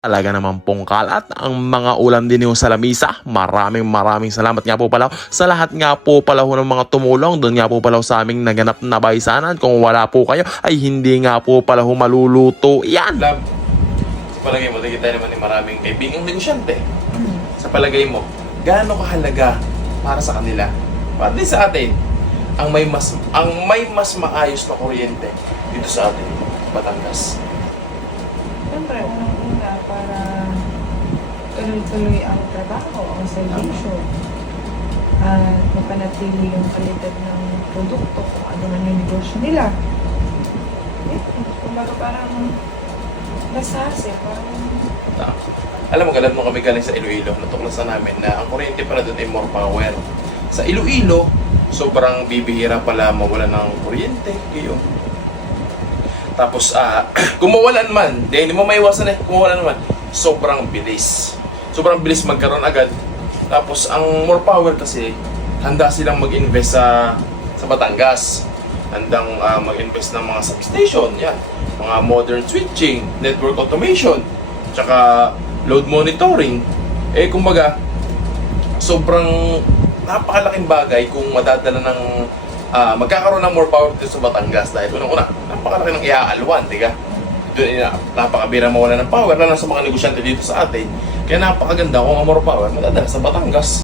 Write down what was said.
Talaga naman pong kalat ang mga ulam din yung sa lamisa. Maraming salamat nga po pala sa lahat nga po pala ho ng mga tumulong. Doon nga po pala ho sa aming naganap na baysanan. Kung wala po kayo ay hindi nga po pala ho maluluto yan. Love, sa palagay mo, nakita naman ni maraming kaibigang negosyante. Sa palagay mo, gaano kahalaga para sa kanila? Pati sa atin, ang may mas maayos na kuryente dito sa atin, Batangas. Siyempre, unang-una para tuloy-tuloy ang trabaho, ang servisyo. At mapanatili yung kalidad ng produkto kung ano man yung negosyo nila. Kumbaga parang nasase, parang... Alam mo, galad mo kami galing sa Iloilo. Natuklasan namin na ang kuryente pala doon ay more power. Sa Iloilo, sobrang bibihira pala mawala ng kuryente. Kayo. Tapos, kung mawalan man, dahil hindi mo maiwasan kung mawalan naman, sobrang bilis. Sobrang bilis magkaroon agad. Tapos, ang more power kasi, handa silang mag-invest sa Batangas. Handang mag-invest ng mga substation, yan. Mga modern switching, network automation, tsaka load monitoring. Kumbaga, sobrang napakalaking bagay kung madadala ng magkakaroon ng more power dito sa Batangas dahil unang-una, napakalaki ng iaalwan, diga? Doon napakabira mawala ng power na sa mga negosyante dito sa atin. Kaya napakaganda kung ang more power madadala sa Batangas.